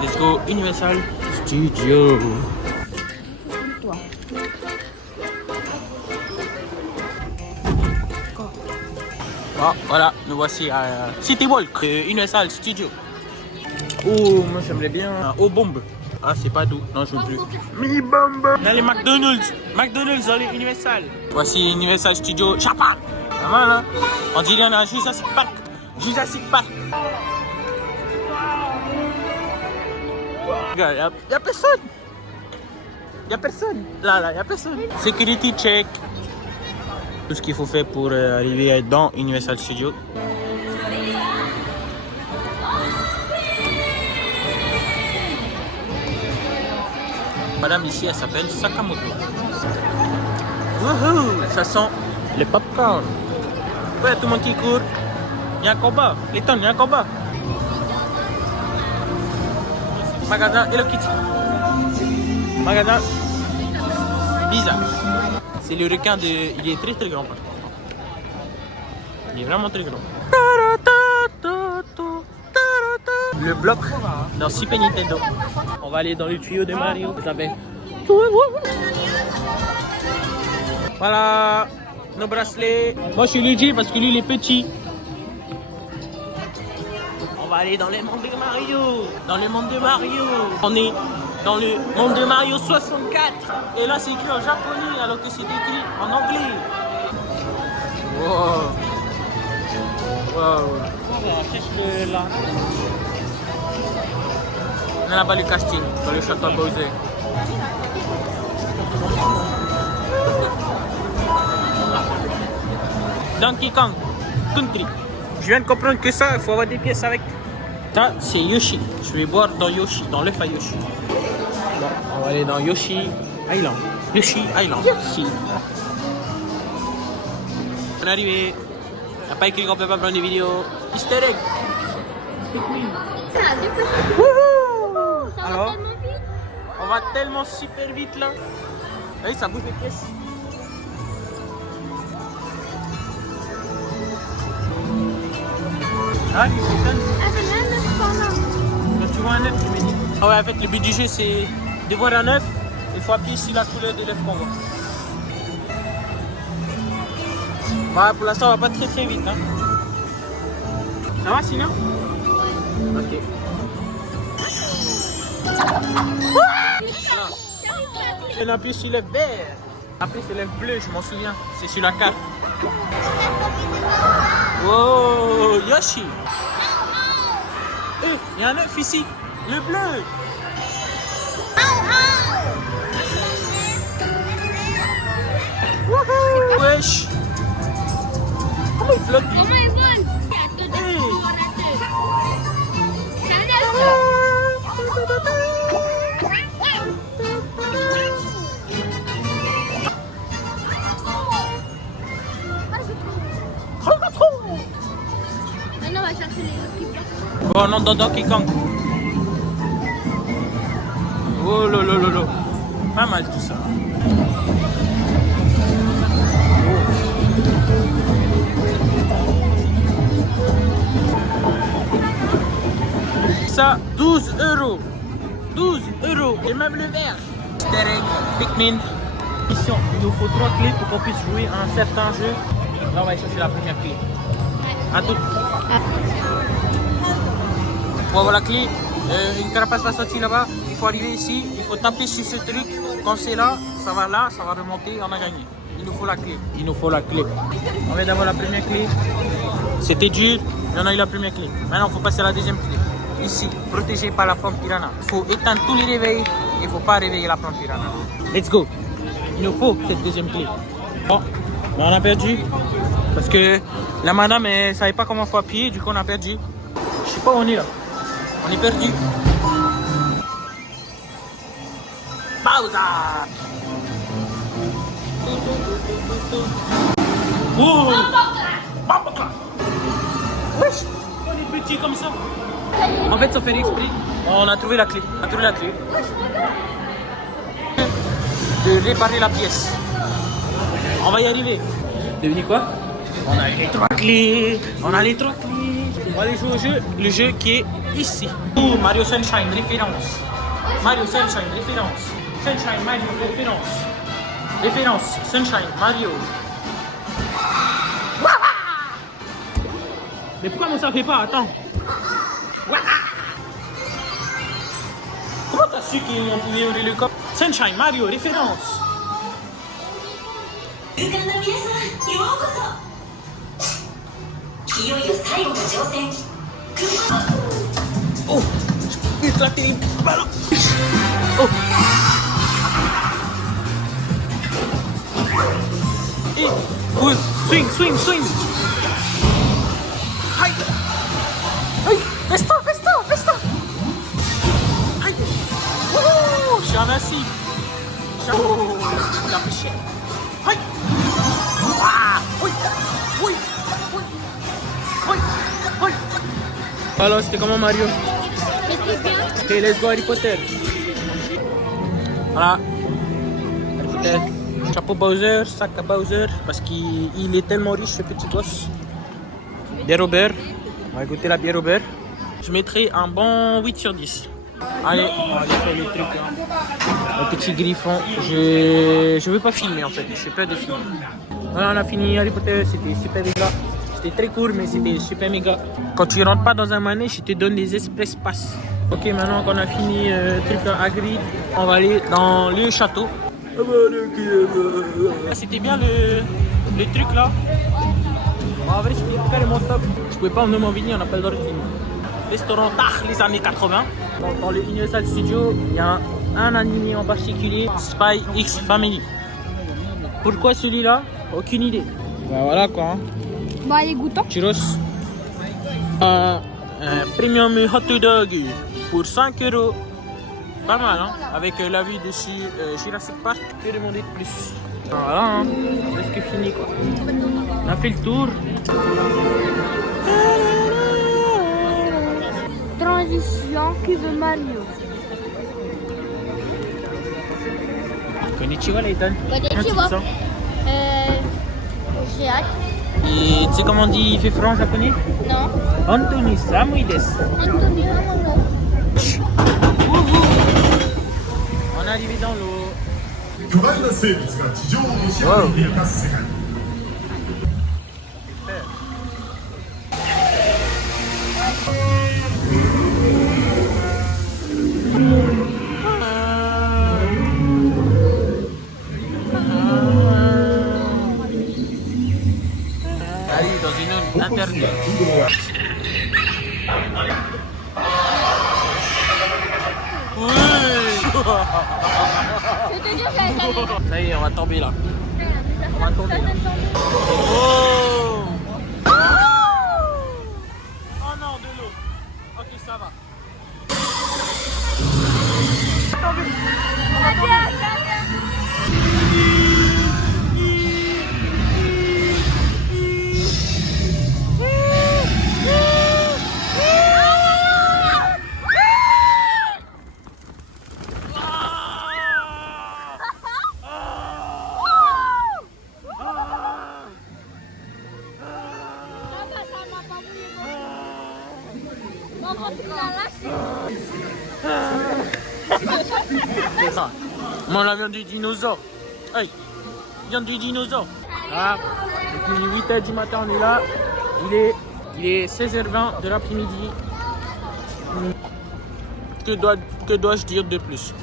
Let's go Universal Studio. Bon, voilà, nous voici à City Walk, Universal Studio. Oh, moi j'aimerais bien. Oh, bombe. Ah, c'est pas doux. Non, je veux plus. Mi bombe. Dans les McDonald's. McDonald's dans les Universal. Voici Universal Studio. Chapa. Pas mal, hein? On dirait qu'on a Jurassic Park. Jurassic Park. Regarde, y'a personne. Y'a personne. Là, y'a personne. Security check. Tout ce qu'il faut faire pour arriver dans Universal Studio. Madame ici, elle s'appelle Sakamoto. Wouhou, ça sent le popcorn. Ouais, tout le monde qui court. Il y a un combat. Les tonnes, il y a un combat. Magasin Hello Kitty. Magasin bizarre. C'est le requin de... Il est très très grand. Il est vraiment très grand. Le bloc dans Super Nintendo. On va aller dans le tuyau de Mario. Vous savez. Voilà nos bracelets. Moi je suis Luigi parce que lui il est petit. On va aller dans le monde de Mario. Dans le monde de Mario. On est dans le monde de Mario 64. Et là c'est écrit en japonais alors que c'est écrit en anglais. Wow. Wow. Là. On a là-bas le casting, dans le château Bowser. Donkey Kong Country. Je viens de comprendre que ça, il faut avoir des pièces avec. Ça, c'est Yoshi. Je vais boire dans Yoshi, dans l'œuf à Yoshi. Bon, on va aller dans Yoshi Island. Yoshi Island. Yoshi. On est arrivé. Il n'y a pas écrit qu'on peut pas prendre des vidéos. Easter egg. Alors, on va tellement super vite là. Vous ça bouge les pièces. Ah, tu m'étonnes. Quand tu vois un œuf, tu me dis. Ah ouais, en fait, le but du jeu, c'est de voir un œuf. Il faut appuyer sur la couleur de l'œuf qu'on voit. Bah, pour l'instant, on va pas très très vite. Hein. Ça va sinon? Ok. On appuie sur le vert. Après c'est le bleu, je m'en souviens. C'est sur la carte. Oh, Yoshi. Il y a un œuf ici. Le bleu. Wesh. Comment il flotte lui? Bon, non, dans Donkey Kong. Oh lolo. Pas mal tout ça. Ça, 12 €. 12 €. Et même le vert. Easter egg, Pikmin. Ici, il nous faut 3 clés pour qu'on puisse jouer à un certain jeu. Là, on va aller chercher la première clé. À tout. Pour avoir la clé, une carapace va sortir là-bas. Il faut arriver ici, il faut taper sur ce truc. Quand c'est là, ça va remonter, on a gagné. Il nous faut la clé. Il nous faut la clé. On vient d'avoir la première clé. C'était dur, mais on a eu la première clé. Maintenant, il faut passer à la deuxième clé. Ici, protégé par la plante piranha. Il faut éteindre tous les réveils. Il ne faut pas réveiller la plante piranha. Let's go. Il nous faut cette deuxième clé. Bon, mais on a perdu. Parce que la madame, elle ne savait pas comment il faut appuyer. Du coup, on a perdu. Je sais pas où on est là. On est perdu. Bowser. Oh. Wesh. On est petit comme ça. En fait, ça fait exprès. On a trouvé la clé. On a trouvé la clé. De réparer la pièce. On va y arriver. Devenu quoi? On a les 3 clés. On a les 3 clés. va aller jouer au jeu, le jeu qui est ici. Oh, Mario Sunshine, référence. Mario Sunshine, référence. Sunshine, Mario, référence. Référence, Sunshine, Mario. Mais pourquoi moi ça fait pas? Attends. Comment t'as su qu'on pouvait ouvrir le coffre? Sunshine, Mario, référence. Oh, je peux éclater les ballons. Oh. Et oui, swing, swing, swing. Aïe. Aïe, fais-toi, fais-toi, fais-toi. Aïe. Oh, je suis un assis. Oh, la péché. Aïe. Ah, oui, oui, oui, oui, oui. Alors, c'était comment Mario? C'était bien. Ok, let's go Harry Potter. Voilà. Harry Potter. Chapeau Bowser, sac à Bowser, parce qu'il est tellement riche ce petit gosse. Bière au beurre. On va goûter la bière au beurre. Je mettrai un bon 8 sur 10. Allez, on va aller faire les trucs. Le petit griffon. Je veux pas filmer en fait, j'ai peur de filmer. Voilà, on a fini Harry Potter, c'était super méga. C'était très court, mais c'était super méga. Quand tu rentres pas dans un manège, ils te donnent des express pass. Ok, maintenant qu'on a fini le truc à Hagrid, on va aller dans le château. C'était bien le truc là. En vrai, c'était carrément top. Je pouvais pas emmener mon Vini, on n'a pas le droit de filmer. Restaurant tard les années 80. Dans le Universal Studio, il y a un animé en particulier, Spy X Family. Pourquoi celui-là? Aucune idée. Bah voilà quoi. Hein. Bon, allez, goûtons. Churros. Premium hot dog pour 5 €. Pas mal, hein? Avec la vue dessus Jurassic Park, que demander de plus? Voilà, hein? Presque fini quoi. On a fait le tour. Transition cube Mario. Konnichiwa, Layton. Konnichiwa. J'ai hâte. Et tu sais comment on dit il fait froid en japonais? Non. Anthony Samui desu. Anthony, On est arrivé dans l'eau. 巨大な生物が地上をむしばいていた世界。 Arrive dans une zone interdite. Je te dis, j'avais Ça y est, on va tomber là. On va tomber là. Oh! Oh non, de l'eau. Ok, ça va. Moi, la viande du dinosaure. Hey, viande du dinosaure. Ah, depuis 8h du matin, on est là. Il est 16h20 de l'après-midi. Que dois-je dire de plus?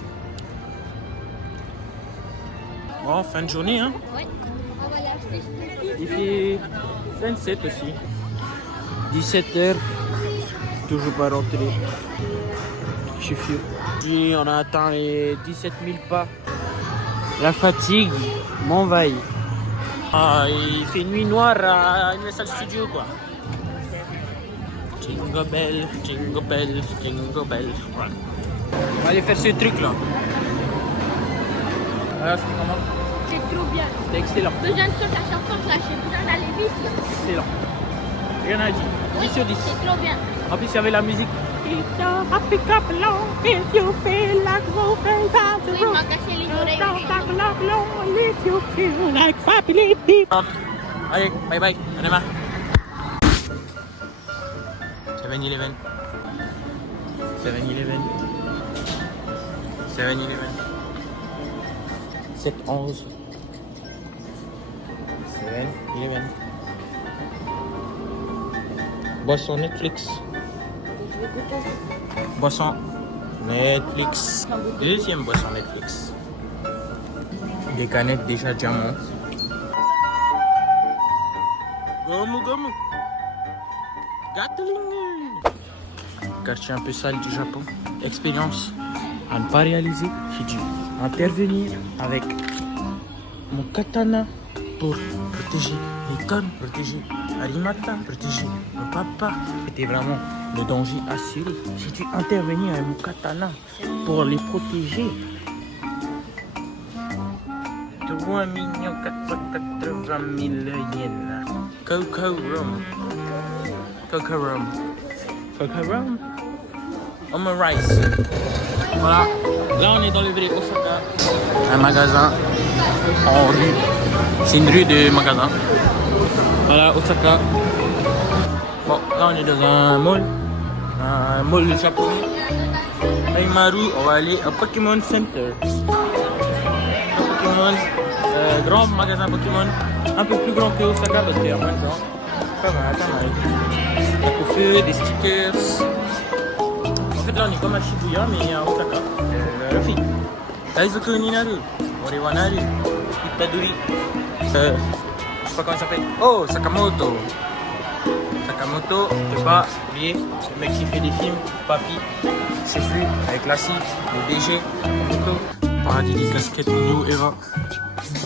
Bon, fin de journée, hein. Oui, on va l'acheter. Il fait 27 aussi. 17h. Toujours pas rentré. Je suis fier. Puis on a atteint les 17 000 pas. La fatigue m'envahit. Ah, il fait nuit noire à Universal Studio quoi. Jingle bell, jingle bell, jingle bell. Ouais. On va aller faire ce truc là. Voilà, c'était comment? C'est trop bien. C'était excellent. Besoin de sauter à chaque fois que là, j'ai besoin d'aller vite. Là. Excellent. Rien à dire. 10 sur 10. C'est trop bien. En plus, il y avait la musique. If you're happy, clap along. If you feel like moving down the Oui, road. il m'a cassé les oreilles. Don't clap along. If you feel like happy people. Allez, bye bye. On est marre. 7-Eleven. 7-Eleven. 7-Eleven. 7-11. 7-Eleven. Boisson Netflix. Boisson Netflix. Deuxième boisson Netflix. Des canettes déjà diamant. Gomu gomu. Gatling. Quartier un peu sale du Japon. Expérience à ne pas réaliser. J'ai dû intervenir avec mon katana pour protéger les tonnes, protéger Arimata, protéger mon papa. C'était vraiment le danger assuré. J'ai dû intervenir avec mon katana pour les protéger. 3 480 000 yens. Coco Rum. Coco Rum. Coco Rum. Rice. Voilà. Là, on est dans le vrai Osaka. Un magasin en rue. C'est une rue de magasin. Voilà, Osaka. Bon, là, on est dans un mall. Un mall japonais. Aimaru, on va aller au Pokémon Center. Pokémon. Grand magasin Pokémon. Un peu plus grand que Osaka parce qu'il y a moins de gens. Pas mal, pas mal. Des coups des stickers. En fait, là, on est comme à Shibuya, mais à Osaka. Ruffy. Daizuku ni naru. Ore wa naru. Itadori. Je sais pas comment il s'appelle. Oh, Sakamoto. Sakamoto, je peux pas oublier. Le mec qui fait des films. Papy. C'est plus avec la cible. Le DG. Paradis des casquettes New Era.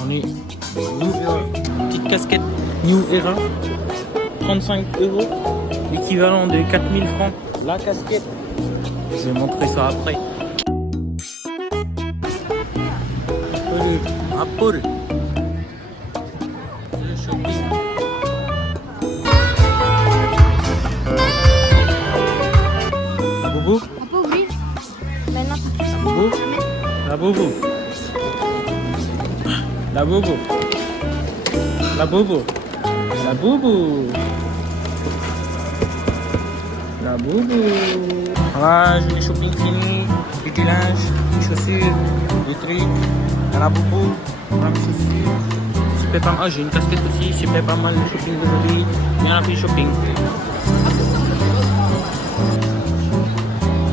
On est New Era. Petite casquette New Era. 35 €. L'équivalent de 4000 francs. La casquette. Je vais montrer ça après. Apple. Le shopping. La boubou. La boubou. La boubou. La boubou. La boubou. La boubou. Voilà, j'ai les shopping finis, du linge, des chaussures, des trucs, la boubou, la chaussures. Super pas mal. Ah, j'ai une casquette aussi, super pas mal le shopping d'aujourd'hui. Bien appris le shopping.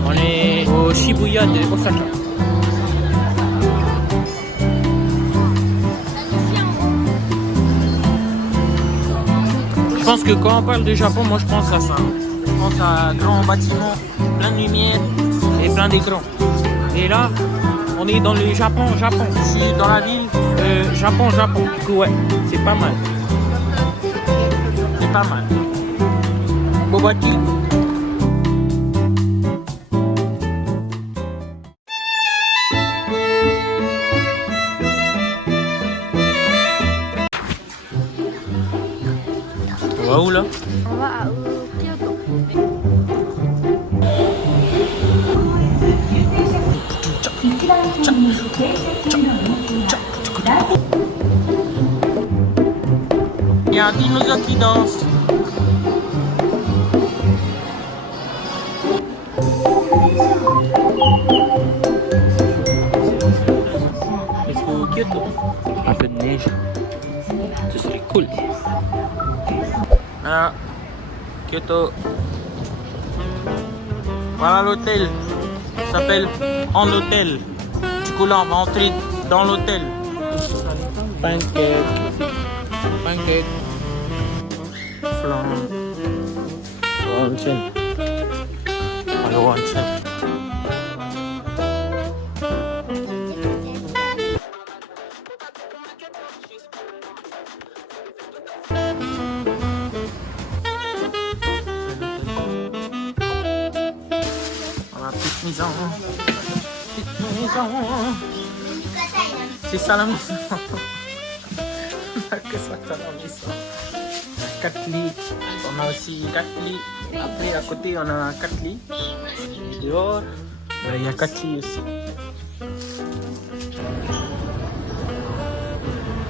On est au Shibuya de Osaka. Je pense que quand on parle de Japon, moi je pense à ça. Je pense à un grand bâtiment, plein de lumière et plein d'écrans. Et là, on est dans le Japon. Je suis dans la ville Japon. Du coup, ouais, c'est pas mal. C'est pas mal. Bobati. On va où là? On va à Kyoto. Il y a un dinosaure qui danse. Let's go Kyoto. Un peu de neige. Ce serait cool. Voilà. Kyoto. Voilà l'hôtel. Ça s'appelle En Hôtel. Du coup là on va entrer dans l'hôtel. Pancake. Flan. Onsen. Alors onsen. Voilà, petite maison. C'est ça la maison. Que ça, la maison. 4 lits. On a aussi 4 lits. Après, à côté, on a 4 lits. Dehors, il y a 4 lits aussi.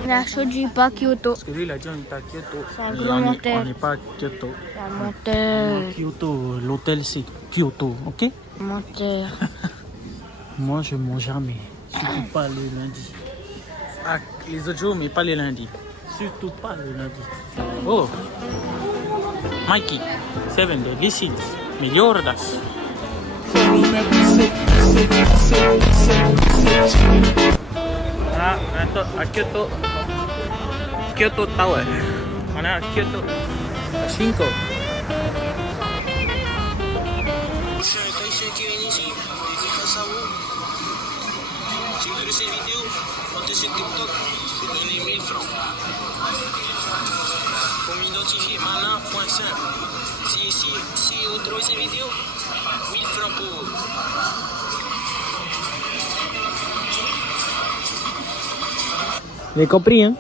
Mercredi, pas Kyoto. Parce que lui, il a dit on est à Kyoto. C'est un Mais grand menteur. on n'est pas à Kyoto. La menteur. Kyoto, l'hôtel c'est Kyoto, ok? Menteur. Moi, je mange jamais. Surtout pas le lundi. Ah, les autres jours, mais pas les lundis. Surtout pas le lundi. Oh! Mikey, 7 Deadly Sins. Melhordas. Voilà, à Kyoto. Kyoto Tower. On est à Kyoto. À Shinko. Si vous cette vidéo, montez sur TikTok et donnez 1000 francs. Pour m'identifier, mana.simple. Si vous trouvez cette vidéo, 1000 francs pour vous. Vous avez compris, hein?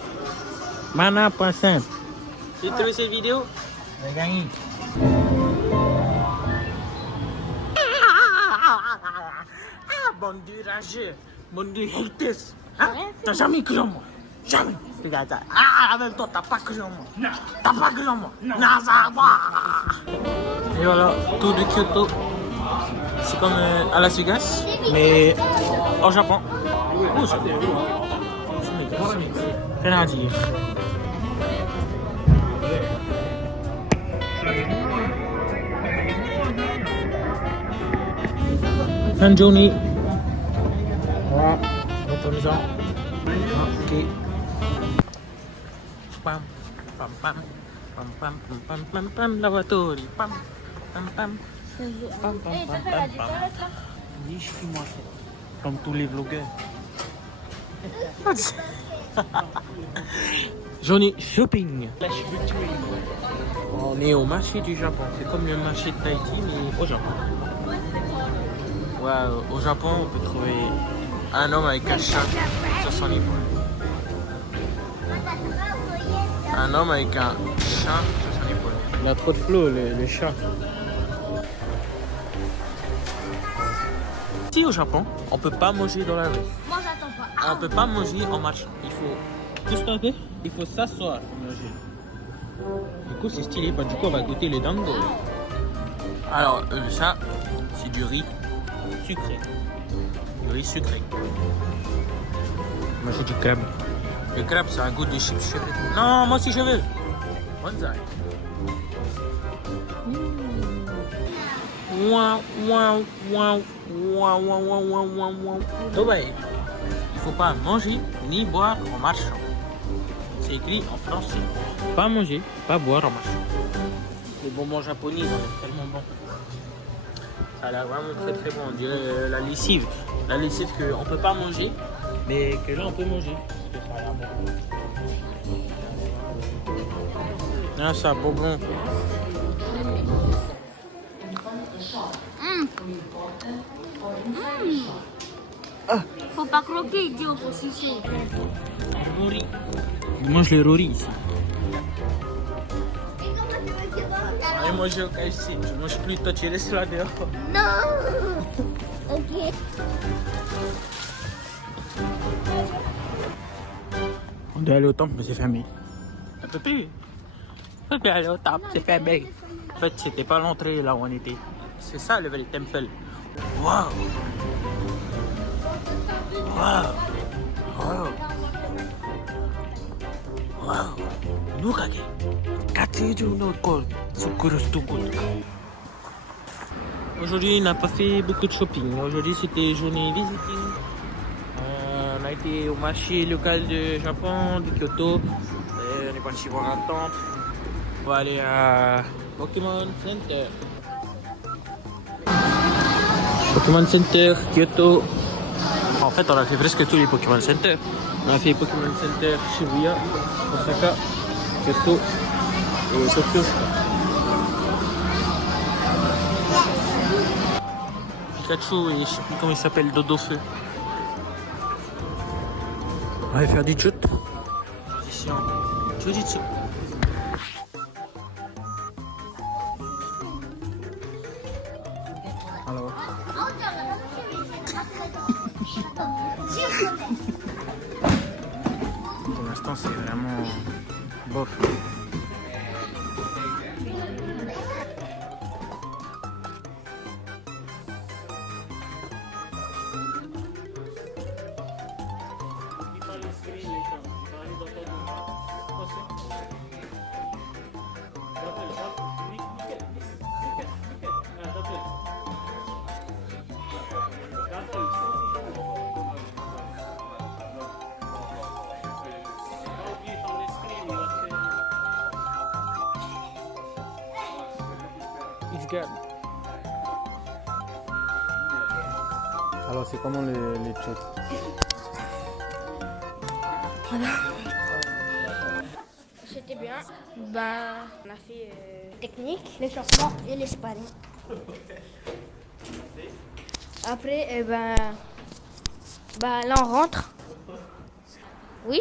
Mana.simple. Si vous trouvez cette vidéo, vous avez gagné. Bande de rageux, bande de haters. Hein? T'as jamais cru en moi. Jamais. Regarde ça. Ah, même toi, t'as pas cru en moi. Non. T'as pas cru en moi. Non. Ça va. Et voilà, tour de Kyoto. C'est comme à Las Vegas, mais au Japon. Au Japon. Rien à dire. Fin de journée. Voilà, retournons-en. Ok. Pam, pam, pam, pam, pam, pam, pam, pam, pam, lavatori. Pam, pam, pam, pam, pam, pam, pam, pam. Dis-moi ça. Comme tous les vlogueurs. Journée shopping. On est au marché du Japon. C'est comme le marché de Tahiti, mais au Japon. Ouais, au Japon, on peut trouver un homme avec un chat sur son épaule. Un homme avec un chat sur son épaule. Il a trop de flow, le chat. Ici au Japon, on peut pas manger dans la rue. Moi, j'attends pas. On peut pas manger en marchant. Il faut tout stopper. Il faut s'asseoir pour manger. Du coup, c'est stylé. Bah, du coup, on va goûter les dango. Alors, ça, c'est du riz sucré. Du riz sucré. Moi, c'est du crabe. Le crabe, c'est un goût de chips cheveux. Non, moi aussi, je veux. Bonzai. Ouah, ouah, ouah, ouah, ouah, ouah, ouah, ouah, ouah. Oh ouais. Il faut pas manger ni boire en marchant. C'est écrit en français. Pas manger, pas boire en marchant. Les bonbons japonais, ils sont tellement bons. Ça a l'air vraiment très très bon. On dirait la lessive. La lessive qu'on ne peut pas manger, mais que là on peut manger. Parce que ça a l'air bon. Ah, ça, bonbon. Faut pas croquer, idiot, faut sucer. Rory. Il mange les Rory ici. Allez manger au KFC. Je mange plus, toi tu restes là dehors. Non. Ok. On doit aller au temple, mais c'est fermé. Un peu plus. On peut aller au temple, c'est fermé. En fait, c'était pas l'entrée là où on était. C'est ça le vrai temple. Waouh! Waouh! Waouh! Waouh! Nukage! Kateju no ko tsukuru stuku. Aujourd'hui, on n'a pas fait beaucoup de shopping. Aujourd'hui, c'était journée visiting. On a été au marché local de Japon, de Kyoto. Et on est parti voir un temple. On va aller à Pokémon Center. Pokémon Center, Kyoto. En fait, on a fait presque tous les Pokémon Center. On a fait Pokémon Center Shibuya, Osaka, Kyoto et Tokyo. Pikachu et je sais plus comment il s'appelle, Dodofeu. On va faire du jut. Position Jujitsu. Alors. Pour l'instant, l'instant, c'est vraiment bof. Alors, c'est comment les checks? C'était bien. Ben, on a fait technique, l'échauffement et les sparring. Après, là on rentre. Oui.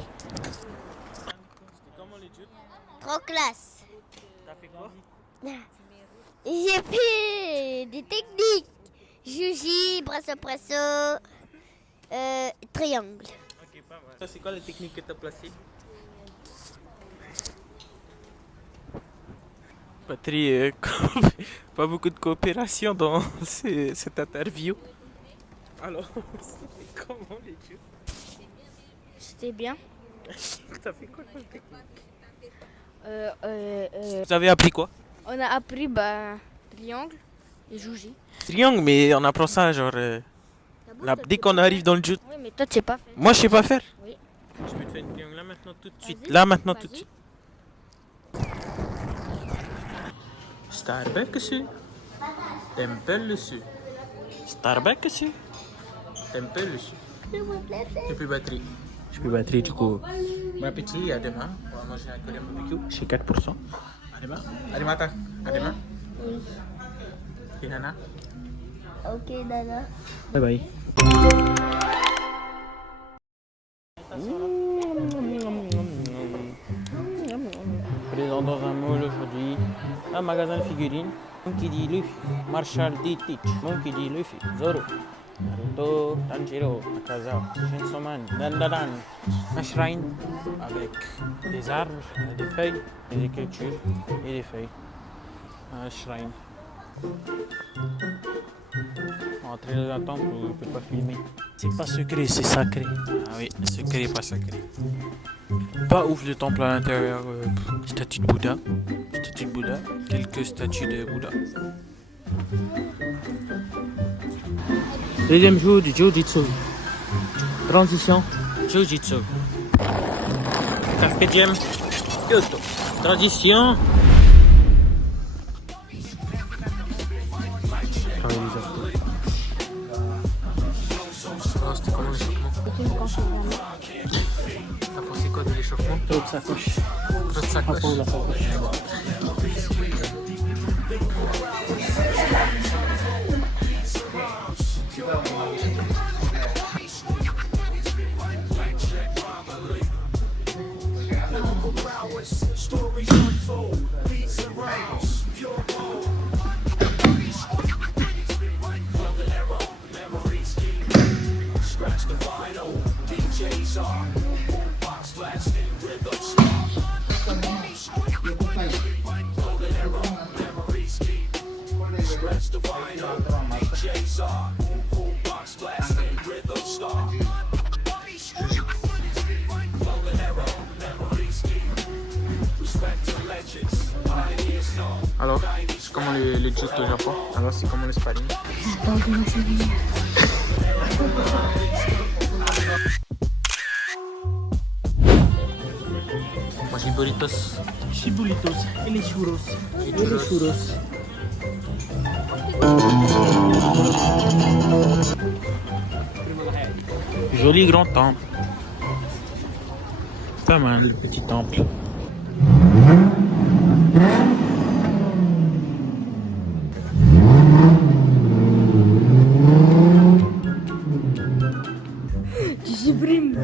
Trop classe. T'as fait quoi? J'ai fait des techniques. Juji, brasso, triangle. Ok, pas mal. Ça, c'est quoi la technique que t'as placée? Patrie, pas beaucoup de coopération dans cette interview. Alors, c'était comment les jeux? C'était bien. T'as fait quoi comme technique? Vous avez appris quoi? On a appris triangle et Juji. Triangle, mais on apprend ça genre dès qu'on arrive dans le jeu. Oui, mais toi tu sais pas faire. Moi, je sais pas faire. Oui. Je peux te faire une triangle là maintenant tout de suite. Vas-y, Là maintenant tout de vas-y. suite. Starbucks, tempellesu. Starbucks, tempellesu. J'ai plus batterie. J'ai plus batterie du coup. Bon appétit, à demain. On va manger un Korean barbecue chez 4%. À demain. À demain, à demain. Oui. Et Nana. Ok, Nana. Bye bye. Présent dans un mall aujourd'hui, un magasin de figurines. Monkey D. Luffy, Marshall D. Teach, Monkey D. Luffy, Zoro, Naruto, Tanjiro, Akaza, Chainsaw Man, Dandadan. Un shrine avec des arbres, des feuilles, des écritures et des feuilles. Un shrine. Entrer dans un temple où on ne peut pas filmer. C'est pas secret, c'est sacré. Ah oui, secret, pas sacré. Pas ouf le temple à l'intérieur. Statue de Bouddha. Statue de Bouddha. Quelques statues de Bouddha. Deuxième jour du Jiu-Jitsu. Transition. Jiu-Jitsu. Quatrième. Kyoto. Transition. C'était comment l'échauffement? T'as pensé quoi de l'échauffement? Trop de sacoche. Trop de sacoche. La sacoche. Alors, c'est comment les jiu au Japon? Alors, c'est comment le sparring? Moi, j'ai burritos. Chibulitos et les churros. Les churros. Joli grand temple. Pas mal le petit temple. Supreme.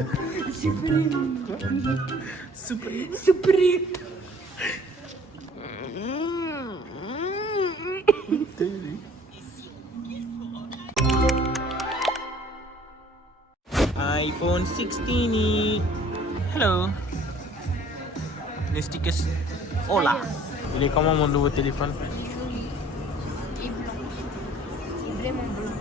iPhone 16. Hello. les stickers. Oh là. Il est comment mon nouveau téléphone? Et blanc. Il est vraiment blanc.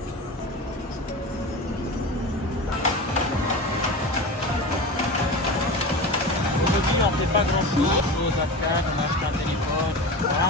Aujourd'hui, on fait pas grand chose à faire, on a acheté un téléphone. Voilà.